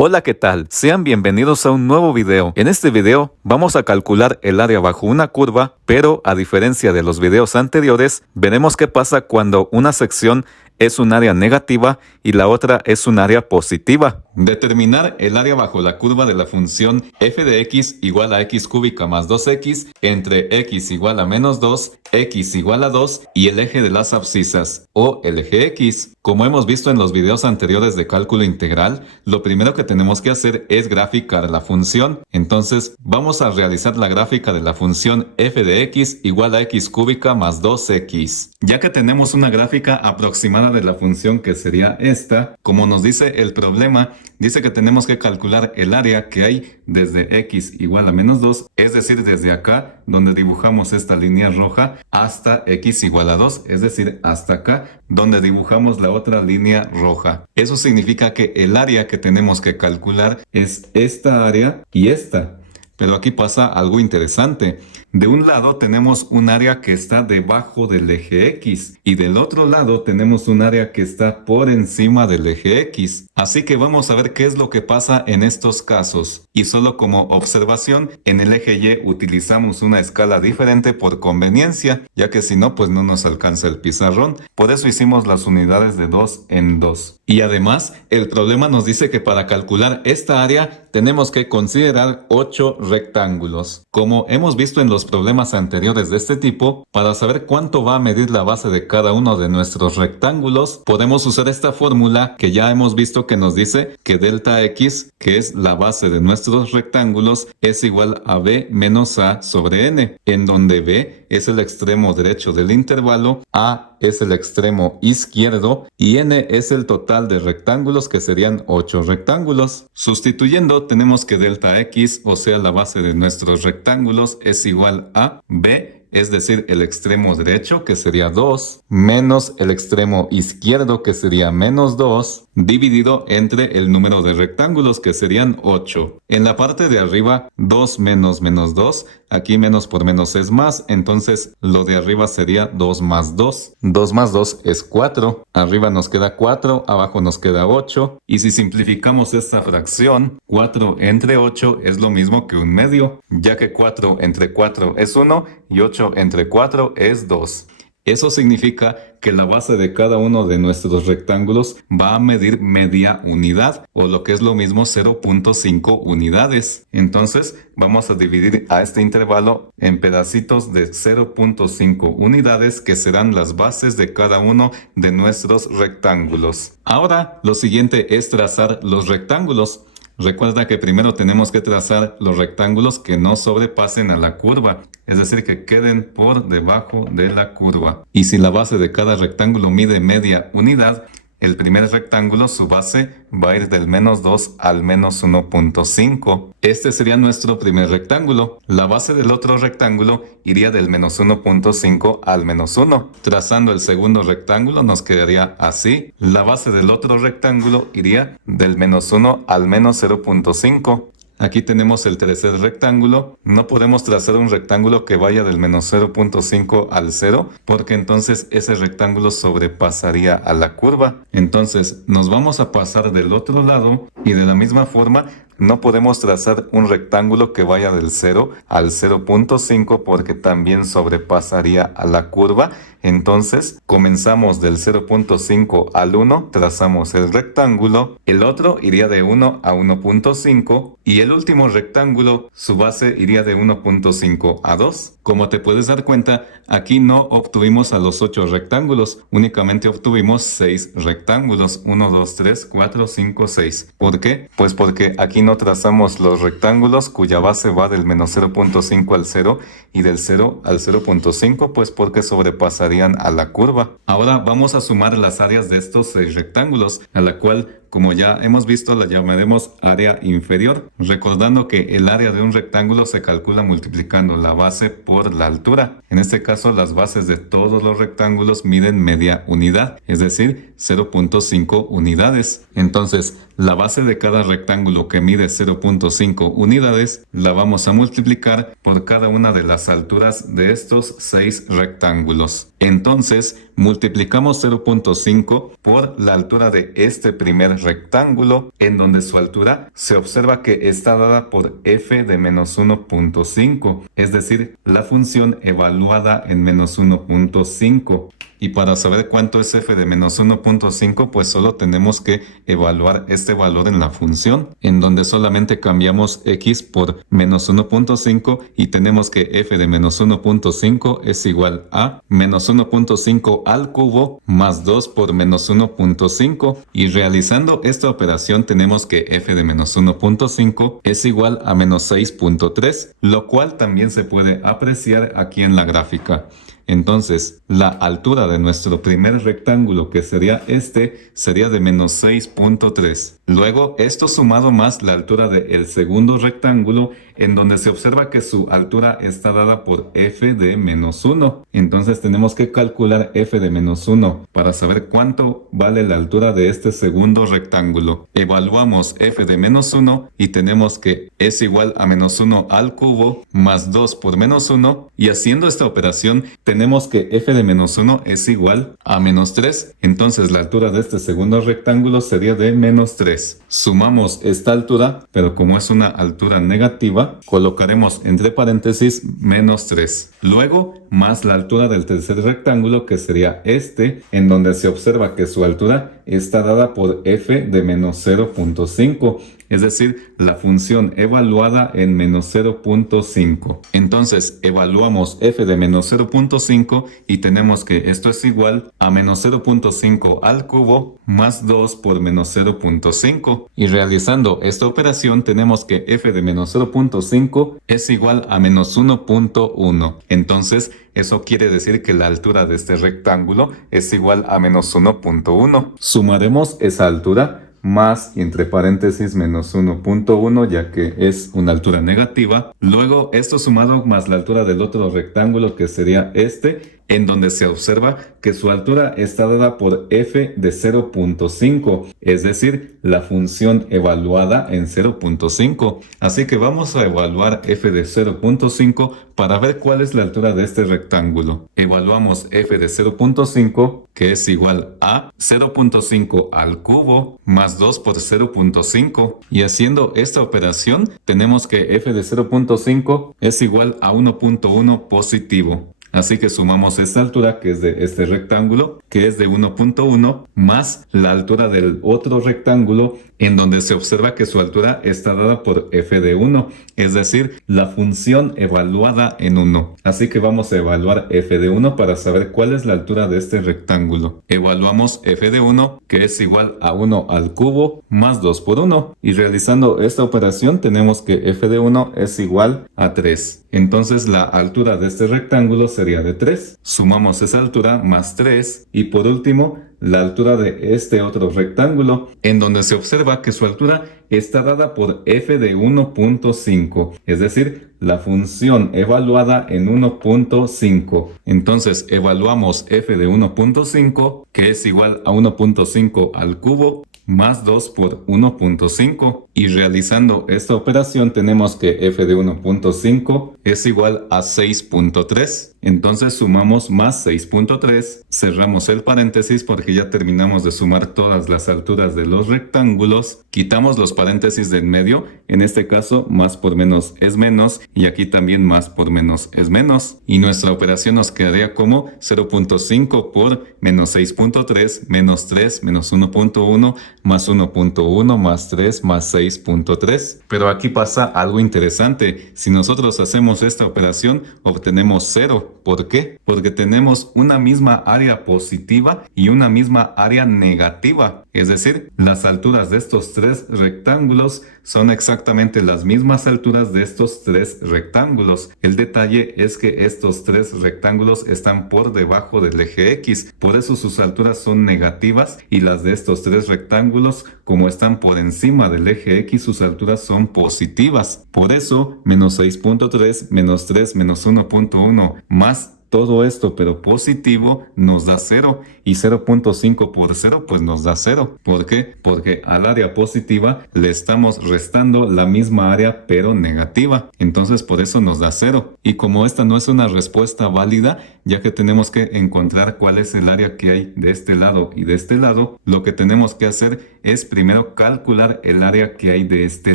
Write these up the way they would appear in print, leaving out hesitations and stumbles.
Hola, ¿qué tal? Sean bienvenidos a un nuevo video. En este video vamos a calcular el área bajo una curva, pero a diferencia de los videos anteriores, veremos qué pasa cuando una sección es un área negativa y la otra es un área positiva. Determinar el área bajo la curva de la función f de x igual a x cúbica más 2x entre x igual a menos 2, x igual a 2 y el eje de las abscisas, o el eje x. Como hemos visto en los videos anteriores de cálculo integral, lo primero que tenemos que hacer es graficar la función. Entonces vamos a realizar la gráfica de la función f de x igual a x cúbica más 2x. Ya que tenemos una gráfica aproximada de la función que sería esta, como nos dice el problema, dice que tenemos que calcular el área que hay desde x igual a menos 2, es decir, desde acá, donde dibujamos esta línea roja, hasta x igual a 2, es decir, hasta acá, donde dibujamos la otra línea roja. Eso significa que el área que tenemos que calcular es esta área y esta. Pero aquí pasa algo interesante. De un lado tenemos un área que está debajo del eje X y del otro lado tenemos un área que está por encima del eje X. Así que vamos a ver qué es lo que pasa en estos casos. Y solo como observación, en el eje Y utilizamos una escala diferente por conveniencia, ya que si no, pues no nos alcanza el pizarrón. Por eso hicimos las unidades de 2 en 2. Y además, el problema nos dice que para calcular esta área tenemos que considerar 8 rectángulos. Como hemos visto en los problemas anteriores de este tipo, para saber cuánto va a medir la base de cada uno de nuestros rectángulos, podemos usar esta fórmula que ya hemos visto que nos dice que delta x, que es la base de nuestros rectángulos, es igual a b menos a sobre n, en donde b es el extremo derecho del intervalo, a es el extremo izquierdo y n es el total de rectángulos, que serían 8 rectángulos. Sustituyendo, tenemos que delta x, o sea la base de nuestros rectángulos, es igual a b, es decir, el extremo derecho, que sería 2, menos el extremo izquierdo, que sería menos 2, dividido entre el número de rectángulos, que serían 8. En la parte de arriba, 2 menos menos 2, aquí menos por menos es más, entonces lo de arriba sería 2 más 2. 2 más 2 es 4, arriba nos queda 4, abajo nos queda 8, y si simplificamos esta fracción, 4 entre 8 es lo mismo que un medio, ya que 4 entre 4 es 1 y 8 entre 4 es 2. Eso significa que la base de cada uno de nuestros rectángulos va a medir media unidad, o lo que es lo mismo 0.5 unidades. Entonces vamos a dividir a este intervalo en pedacitos de 0.5 unidades, que serán las bases de cada uno de nuestros rectángulos. Ahora lo siguiente es trazar los rectángulos. Recuerda que primero tenemos que trazar los rectángulos que no sobrepasen a la curva, es decir, que queden por debajo de la curva. Y si la base de cada rectángulo mide media unidad, el primer rectángulo, su base, va a ir del menos 2 al menos 1.5. Este sería nuestro primer rectángulo. La base del otro rectángulo iría del menos 1.5 al menos 1. Trazando el segundo rectángulo nos quedaría así. La base del otro rectángulo iría del menos 1 al menos 0.5. Aquí tenemos el tercer rectángulo. No podemos trazar un rectángulo que vaya del menos 0.5 al 0, porque entonces ese rectángulo sobrepasaría a la curva. Entonces nos vamos a pasar del otro lado y de la misma forma no podemos trazar un rectángulo que vaya del 0 al 0.5 porque también sobrepasaría a la curva. Entonces comenzamos del 0.5 al 1, trazamos el rectángulo, el otro iría de 1 a 1.5 y el último rectángulo, su base iría de 1.5 a 2. Como te puedes dar cuenta, aquí no obtuvimos a los 8 rectángulos, únicamente obtuvimos 6 rectángulos, 1, 2, 3, 4, 5, 6. ¿Por qué? Pues porque aquí no trazamos los rectángulos cuya base va del menos 0.5 al 0 y del 0 al 0.5, pues porque sobrepasarían a la curva. Ahora vamos a sumar las áreas de estos 6 rectángulos, a la cual, como ya hemos visto, la llamaremos área inferior, recordando que el área de un rectángulo se calcula multiplicando la base por la altura. En este caso, las bases de todos los rectángulos miden media unidad, es decir, 0.5 unidades. Entonces, la base de cada rectángulo que mide 0.5 unidades la vamos a multiplicar por cada una de las alturas de estos 6 rectángulos. Entonces, multiplicamos 0.5 por la altura de este primer primer rectángulo, en donde su altura se observa que está dada por f de menos 1.5, es decir, la función evaluada en menos 1.5. Y para saber cuánto es f de menos 1.5, pues solo tenemos que evaluar este valor en la función, en donde solamente cambiamos x por menos 1.5 y tenemos que f de menos 1.5 es igual a menos 1.5 al cubo más 2 por menos 1.5. Y realizando esta operación tenemos que f de menos 1.5 es igual a menos 6.3, lo cual también se puede apreciar aquí en la gráfica. Entonces, la altura de nuestro primer rectángulo, que sería este, sería de menos 6.3. Luego, esto sumado más la altura del segundo rectángulo, en donde se observa que su altura está dada por f de menos 1. Entonces, tenemos que calcular f de menos 1 para saber cuánto vale la altura de este segundo rectángulo. Evaluamos f de menos 1 y tenemos que es igual a menos 1 al cubo más 2 por menos 1. Y haciendo esta operación, tenemos que f de menos 1 es igual a menos 3. Entonces, la altura de este segundo rectángulo sería de menos 3. Sumamos esta altura, pero como es una altura negativa, colocaremos entre paréntesis menos 3. Luego, más la altura del tercer rectángulo, que sería este, en donde se observa que su altura está dada por f de menos 0.5. Es decir, la función evaluada en menos 0.5. Entonces, evaluamos f de menos 0.5 y tenemos que esto es igual a menos 0.5 al cubo más 2 por menos 0.5. Y realizando esta operación tenemos que f de menos 0.5 es igual a menos 1.1. Entonces, eso quiere decir que la altura de este rectángulo es igual a menos 1.1. Sumaremos esa altura más y entre paréntesis menos 1.1, ya que es una altura negativa. Luego esto sumado más la altura del otro rectángulo, que sería este, en donde se observa que su altura está dada por f de 0.5, es decir, la función evaluada en 0.5. Así que vamos a evaluar f de 0.5 para ver cuál es la altura de este rectángulo. Evaluamos f de 0.5, que es igual a 0.5 al cubo más 2 por 0.5. Y haciendo esta operación tenemos que f de 0.5 es igual a 1.1 positivo. Así que sumamos esta altura, que es de este rectángulo, que es de 1.1, más la altura del otro rectángulo, en donde se observa que su altura está dada por f de 1, es decir, la función evaluada en 1. Así que vamos a evaluar f de 1 para saber cuál es la altura de este rectángulo. Evaluamos f de 1, que es igual a 1 al cubo más 2 por 1. Y realizando esta operación tenemos que f de 1 es igual a 3. Entonces la altura de este rectángulo sería de 3. Sumamos esa altura más 3. Y por último, la altura de este otro rectángulo, en donde se observa que su altura está dada por f de 1.5, es decir, la función evaluada en 1.5. Entonces evaluamos f de 1.5, que es igual a 1.5 al cubo más 2 por 1.5. Y realizando esta operación tenemos que f de 1.5 es igual a 6.3. Entonces sumamos más 6.3, cerramos el paréntesis porque ya terminamos de sumar todas las alturas de los rectángulos, quitamos los paréntesis del medio, en este caso más por menos es menos y aquí también más por menos es menos, y nuestra operación nos quedaría como 0.5 por menos 6.3 menos 3 menos 1.1 más 1.1 más 3 más 6.3. Pero aquí pasa algo interesante. Si nosotros hacemos esta operación obtenemos 0. ¿Por qué? Porque tenemos una misma área positiva y una misma área negativa. Es decir, las alturas de estos tres rectángulos son exactamente las mismas alturas de estos tres rectángulos. El detalle es que estos tres rectángulos están por debajo del eje X. Por eso sus alturas son negativas y las de estos tres rectángulos, como están por encima del eje X, sus alturas son positivas. Por eso, menos 6.3 menos 3 menos 1.1 más todo esto pero positivo nos da 0 y 0.5 por 0 pues nos da 0. ¿Por qué? Porque al área positiva le estamos restando la misma área pero negativa. Entonces por eso nos da 0. Y como esta no es una respuesta válida, ya que tenemos que encontrar cuál es el área que hay de este lado y de este lado, lo que tenemos que hacer es primero calcular el área que hay de este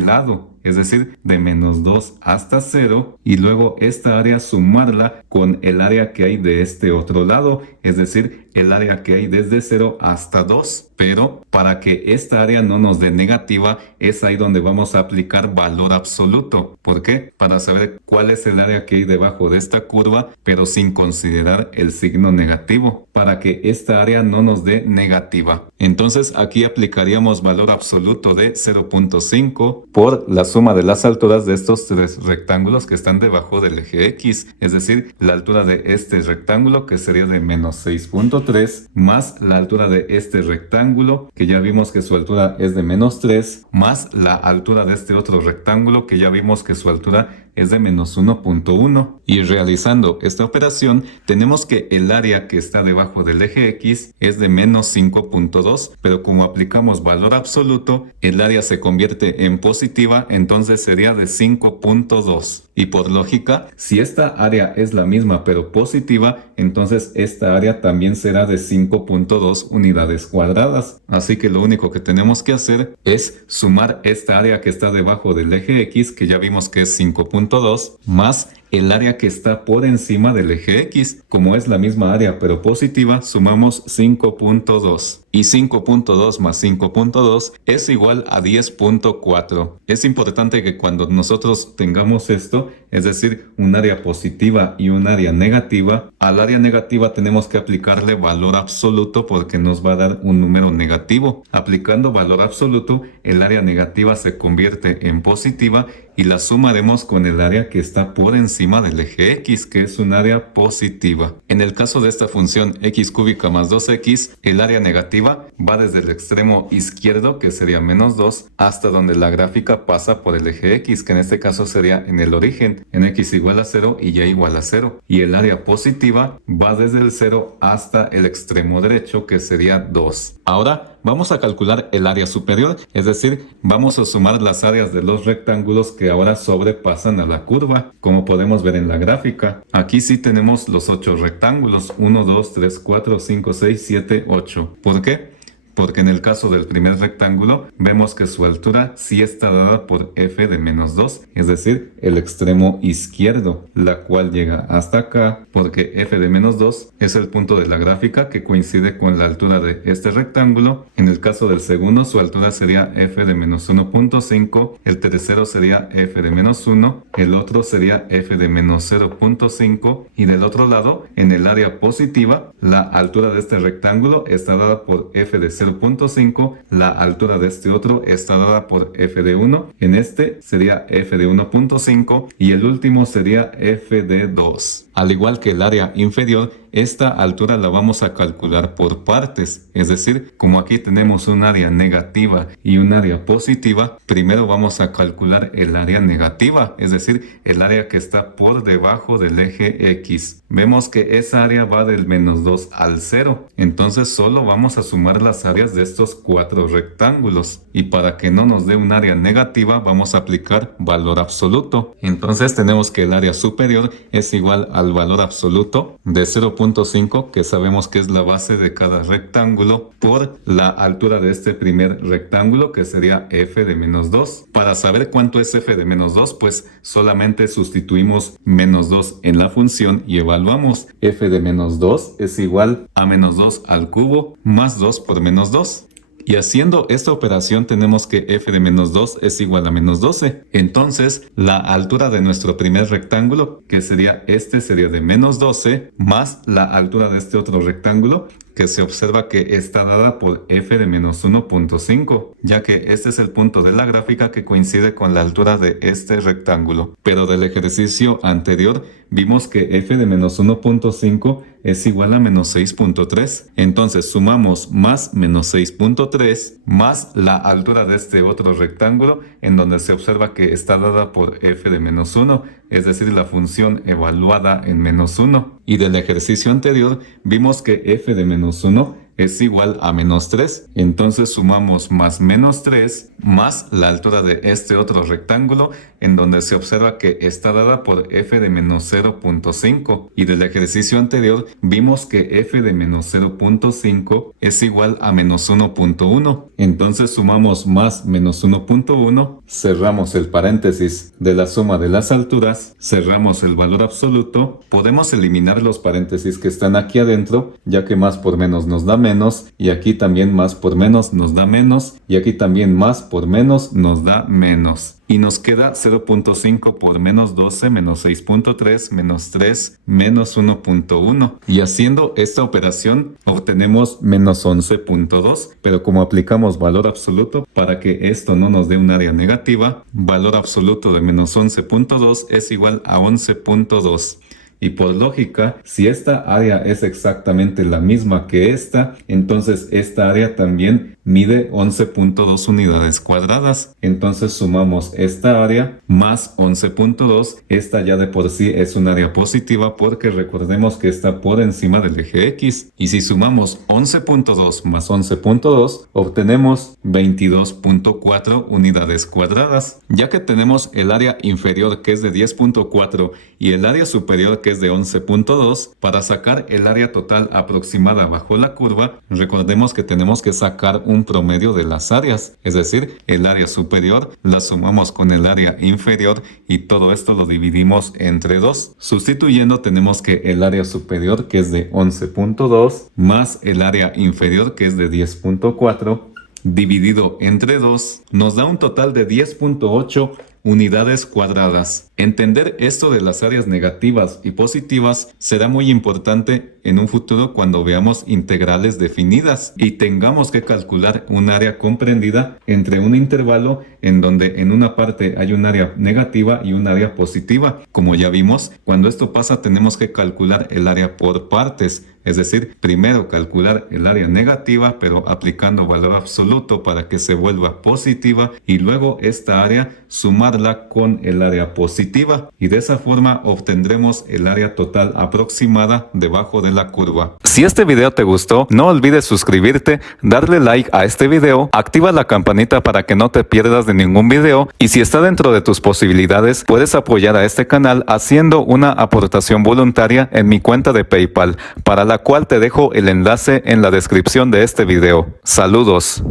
lado, es decir, de menos 2 hasta 0, y luego esta área sumarla con el área que hay de este otro lado, es decir, el área que hay desde 0 hasta 2. Pero para que esta área no nos dé negativa, es ahí donde vamos a aplicar valor absoluto. ¿Por qué? Para saber cuál es el área que hay debajo de esta curva, pero sin considerar el signo negativo, para que esta área no nos dé negativa. Entonces aquí aplicaríamos valor absoluto de 0.5 por la suma de las alturas de estos tres rectángulos que están debajo del eje X, es decir, la altura de este rectángulo, que sería de menos 6.3, más la altura de este rectángulo, que ya vimos que su altura es de menos 3, más la altura de este otro rectángulo, que ya vimos que su altura es de menos 1.1. Y realizando esta operación, tenemos que el área que está debajo del eje X es de menos 5.2, pero como aplicamos valor absoluto, el área se convierte en positiva, entonces sería de 5.2. Y por lógica, si esta área es la misma pero positiva, entonces esta área también será de 5.2 unidades cuadradas. Así que lo único que tenemos que hacer es sumar esta área que está debajo del eje X, que ya vimos que es 5.2, más el área que está por encima del eje X. Como es la misma área pero positiva, sumamos 5.2. Y 5.2 más 5.2 es igual a 10.4. Es importante que cuando nosotros tengamos esto, es decir, un área positiva y un área negativa, al área negativa tenemos que aplicarle valor absoluto porque nos va a dar un número negativo. Aplicando valor absoluto, el área negativa se convierte en positiva y la sumaremos con el área que está por encima del eje X, que es un área positiva. En el caso de esta función x cúbica más 2x, el área negativa va desde el extremo izquierdo, que sería menos 2, hasta donde la gráfica pasa por el eje X, que en este caso sería en el origen, en x igual a 0 y y igual a 0. Y el área positiva va desde el 0 hasta el extremo derecho, que sería 2. Ahora vamos a calcular el área superior, es decir, vamos a sumar las áreas de los rectángulos que ahora sobrepasan a la curva, como podemos ver en la gráfica. Aquí sí tenemos los 8 rectángulos, 1, 2, 3, 4, 5, 6, 7, 8. ¿Por qué? Porque en el caso del primer rectángulo vemos que su altura sí está dada por f de menos 2, es decir, el extremo izquierdo, la cual llega hasta acá porque f de menos 2 es el punto de la gráfica que coincide con la altura de este rectángulo. En el caso del segundo, su altura sería f de menos 1.5, el tercero sería f de menos 1, el otro sería f de menos 0.5 y del otro lado, en el área positiva, la altura de este rectángulo está dada por f de 0.5, la altura de este otro está dada por f de 1, en este sería f de 1.5 y el último sería f de 2. Al igual que el área inferior, esta altura la vamos a calcular por partes, es decir, como aquí tenemos un área negativa y un área positiva, primero vamos a calcular el área negativa, es decir, el área que está por debajo del eje X. Vemos que esa área va del menos 2 al 0, entonces solo vamos a sumar las áreas de estos 4 rectángulos. Y para que no nos dé un área negativa, vamos a aplicar valor absoluto. Entonces tenemos que el área superior es igual al valor absoluto de 0.5, que sabemos que es la base de cada rectángulo, por la altura de este primer rectángulo, que sería f de menos 2. Para saber cuánto es f de menos 2, pues solamente sustituimos menos 2 en la función y evaluamos. F de menos 2 es igual a menos 2 al cubo más 2 por menos 2. Y haciendo esta operación tenemos que f de menos 2 es igual a menos 12. Entonces, la altura de nuestro primer rectángulo, que sería este, sería de menos 12, más la altura de este otro rectángulo, que se observa que está dada por f de menos 1.5, ya que este es el punto de la gráfica que coincide con la altura de este rectángulo. Pero del ejercicio anterior vimos que f de menos 1.5 es igual a menos 6.3. Entonces sumamos más menos 6.3 más la altura de este otro rectángulo, en donde se observa que está dada por f de menos 1, es decir, la función evaluada en menos 1. Y del ejercicio anterior vimos que f de menos 1 es igual a menos 3. Entonces sumamos más menos 3 más la altura de este otro rectángulo, en donde se observa que está dada por f de menos 0.5. Y del ejercicio anterior vimos que f de menos 0.5 es igual a menos 1.1. Entonces sumamos más menos 1.1, cerramos el paréntesis de la suma de las alturas, cerramos el valor absoluto, podemos eliminar los paréntesis que están aquí adentro, ya que más por menos nos da menos, y aquí también más por menos nos da menos, y aquí también más por menos nos da menos. Y nos queda 0.5 por menos 12 menos 6.3 menos 3 menos 1.1. Y haciendo esta operación obtenemos menos 11.2. Pero como aplicamos valor absoluto para que esto no nos dé un área negativa, valor absoluto de menos 11.2 es igual a 11.2. Y por lógica, si esta área es exactamente la misma que esta, entonces esta área también mide 11.2 unidades cuadradas. Entonces sumamos esta área más 11.2. Esta ya de por sí es un área positiva porque recordemos que está por encima del eje X. Y si sumamos 11.2 más 11.2, obtenemos 22.4 unidades cuadradas. Ya que tenemos el área inferior que es de 10.4 y el área superior que es de 11.2, para sacar el área total aproximada bajo la curva, recordemos que tenemos que sacar un promedio de las áreas, es decir, el área superior la sumamos con el área inferior y todo esto lo dividimos entre 2. Sustituyendo tenemos que el área superior, que es de 11.2, más el área inferior, que es de 10.4, dividido entre 2, nos da un total de 10.8 unidades cuadradas. Entender esto de las áreas negativas y positivas será muy importante en un futuro cuando veamos integrales definidas y tengamos que calcular un área comprendida entre un intervalo en donde en una parte hay un área negativa y un área positiva. Como ya vimos, cuando esto pasa tenemos que calcular el área por partes. Es decir, primero calcular el área negativa, pero aplicando valor absoluto para que se vuelva positiva, y luego esta área sumarla con el área positiva. Y de esa forma obtendremos el área total aproximada debajo de la curva. Si este video te gustó, no olvides suscribirte, darle like a este video, activa la campanita para que no te pierdas de ningún video, y si está dentro de tus posibilidades, puedes apoyar a este canal haciendo una aportación voluntaria en mi cuenta de PayPal, para la cual te dejo el enlace en la descripción de este video. Saludos.